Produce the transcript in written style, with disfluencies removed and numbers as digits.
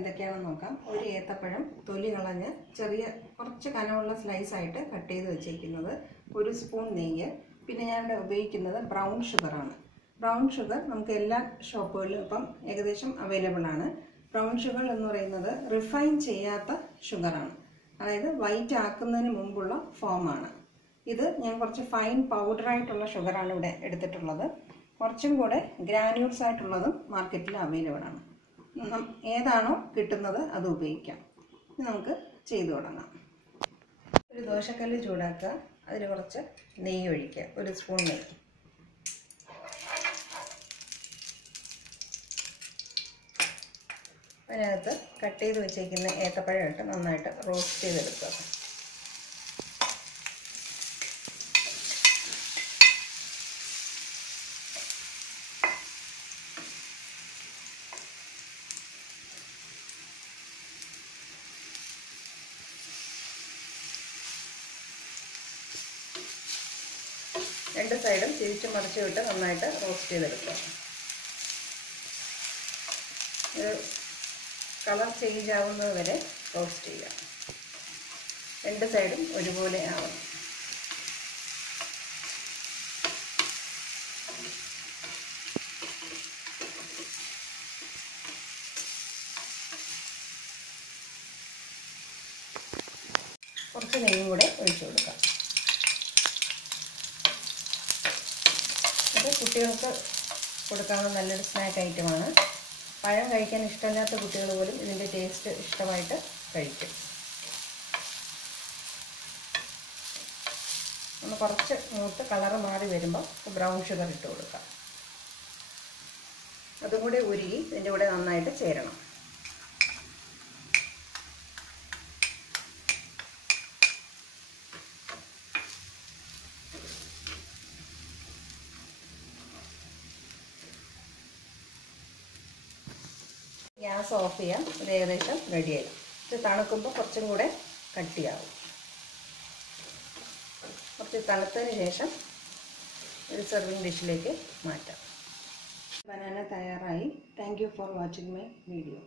എന്തൊക്കെയാണെന്ന് നോക്കാം. ഒരു ഏത്തപ്പഴം തൊലി കളഞ്ഞ് ചെറിയ കുറച്ച് കനമുള്ള സ്ലൈസ് ആയിട്ട് കട്ട് ചെയ്ത് വെച്ചിരിക്കുന്നത്, ഒരു സ്പൂൺ നെയ്യ്, പിന്നെ ഞാൻ ഇവിടെ ഉപയോഗിക്കുന്നത് ബ്രൗൺ ഷുഗറാണ്. ബ്രൗൺ ഷുഗർ നമുക്ക് എല്ലാ ഷോപ്പുകളിലും ഇപ്പം ഏകദേശം അവൈലബിൾ ആണ്. ബ്രൗൺ ഷുഗർ എന്ന് പറയുന്നത് റിഫൈൻ ചെയ്യാത്ത ഷുഗറാണ്, അതായത് വൈറ്റ് ആക്കുന്നതിന് മുമ്പുള്ള ഫോമാണ്. ഇത് ഞാൻ കുറച്ച് ഫൈൻ പൗഡറായിട്ടുള്ള ഷുഗറാണ് ഇവിടെ എടുത്തിട്ടുള്ളത്. കുറച്ചും കൂടെ ഗ്രാന്യൂൾസ് ആയിട്ടുള്ളതും മാർക്കറ്റിൽ അവൈലബിൾ ആണ്. ഏതാണോ കിട്ടുന്നത് അത് ഉപയോഗിക്കാം. ഇത് നമുക്ക് ചെയ്തു തുടങ്ങാം. ഒരു ദോശക്കല്ല് ചൂടാക്കുക, അതിൽ കുറച്ച് നെയ്യ് ഒഴിക്കുക, ഒരു സ്പൂൺ നെയ്യ്. അതിനകത്ത് കട്ട് ചെയ്ത് വെച്ചേക്കുന്ന ഏത്തപ്പഴം ഇട്ട് നന്നായിട്ട് റോസ്റ്റ് ചെയ്തെടുക്കുക. രണ്ട് സൈഡും തിരിച്ച് മറിച്ച് വിട്ട് നന്നായിട്ട് റോസ്റ്റ് ചെയ്തെടുക്കുക. ഒരു കളർ ചേഞ്ച് ആവുന്നത് വരെ റോസ്റ്റ് ചെയ്യുക. രണ്ട് സൈഡും ഒരുപോലെ ആവണം. കുറച്ച് നെയ്യും കൂടെ ഒഴിച്ചു കൊടുക്കാം. ഇത് കുട്ടികൾക്ക് കൊടുക്കാവുന്ന നല്ലൊരു സ്നാക്ക് ഐറ്റമാണ്. പഴം കഴിക്കാൻ ഇഷ്ടമില്ലാത്ത കുട്ടികൾ പോലും ഇതിൻ്റെ ടേസ്റ്റ് ഇഷ്ടമായിട്ട് കഴിക്കും. ഒന്ന് കുറച്ച് മൂത്ത് കളറ് മാറി വരുമ്പോൾ ബ്രൗൺ ഷുഗർ ഇട്ട് കൊടുക്കാം. അതും കൂടി ഉരുകി ഇതിൻ്റെ കൂടെ നന്നായിട്ട് ചേരണം. ഗ്യാസ് ഓഫ് ചെയ്യാം. ഇത് ഏകദേശം റെഡിയായി. ഇത് തണുക്കുമ്പോൾ കുറച്ചും കൂടെ കട്ടിയാവും. കുറച്ച് തണുത്തതിന് ശേഷം ഒരു സെർവിങ് ഡിഷിലേക്ക് മാറ്റാം. ബനാന തയ്യാറായി. Thank you for watching my video.